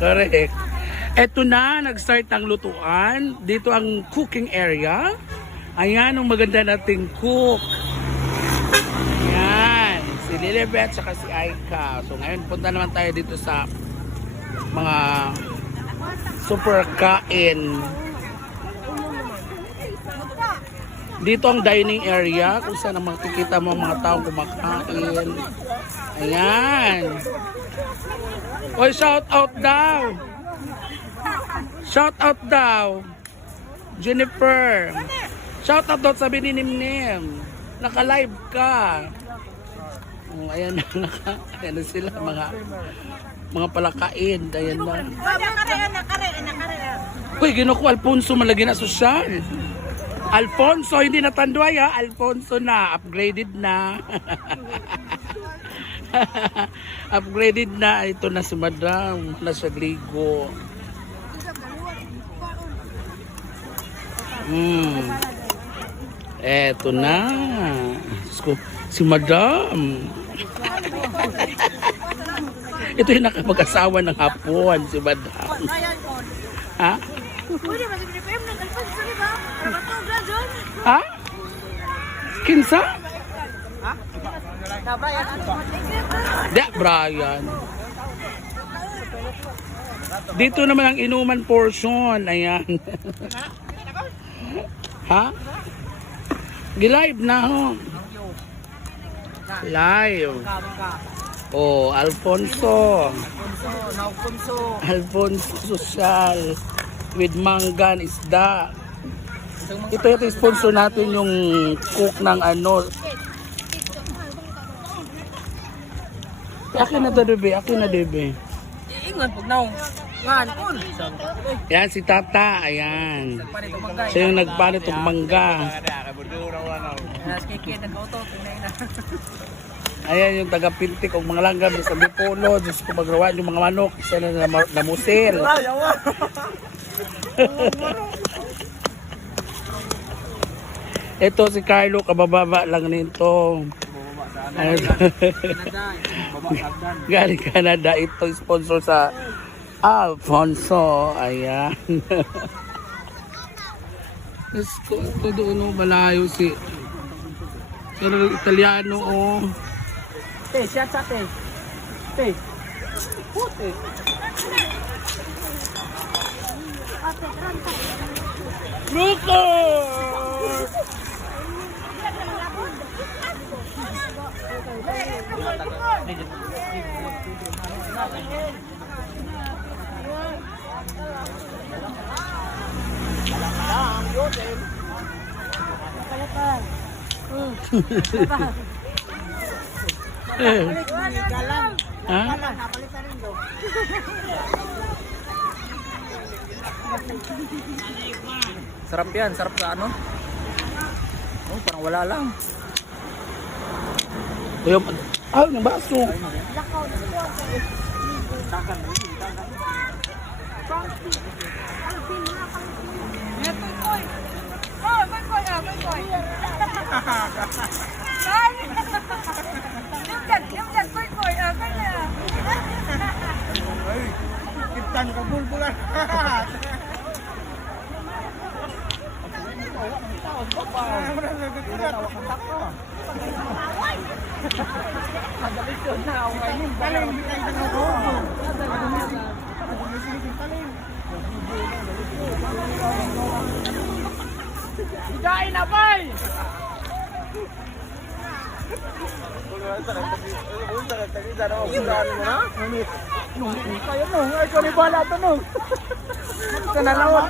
Correct. Eto na, nag-start ang lutuan. Dito ang cooking area. Ayan, ang maganda nating cook. Ayan, si Lilibet saka si Aika. So ngayon, punta naman tayo dito sa mga super kain. Dito ang dining area kung saan makikita mo mga taong kumakain. Ayan. Oy, shout out daw. Shout out daw. Jennifer. Shout out daw, sabi ni Nimnim. Naka-live ka. Oh, ayan na, ayan na sila mga palakain. Ayan na. Uy, ginuko Alfonso malagi na sosyal. Alfonso, hindi na tanduay ha. Alfonso na, upgraded na. Upgraded na. Ito na si Madam. Nasa ligo. Eto na. Si Madam. Ito yung nakapag-asawa ng hapon, si Madam. Ha? Ha? Kinsa? Da, Brian. Dito naman ang inuman portion. Ayan. Ha? Gi-live na ho. Live. Oh, Alfonso. Alfonso social with manggan isda. Ito yung sponsor natin yung cook ng ano. Akin na to, Debe. Akin na, Debe. Ingat pag naong. Yan, si Tata. Ayan. Siya yung nagpalit ng mangga. Ayan yung taga-pintik o mga langgam sa Bipolo. Diyos ko magrawaan yung mga manok. Isa na namusil. Ito si Carlo, kabababa lang nito. Galing Canada. Ito sponsor sa Alfonso. Ayan. Let's go. Ito doon malayo si pero Italiano oh. Te, siya sa te. Te. Puti. Luto! Ha? Sarap yan, sarap sa ano? Oh, parang wala lang. Kuya, ng baso. Kitan ka bulbulan. Kain na bay! Ikaw ni bala to no. Kanalawat.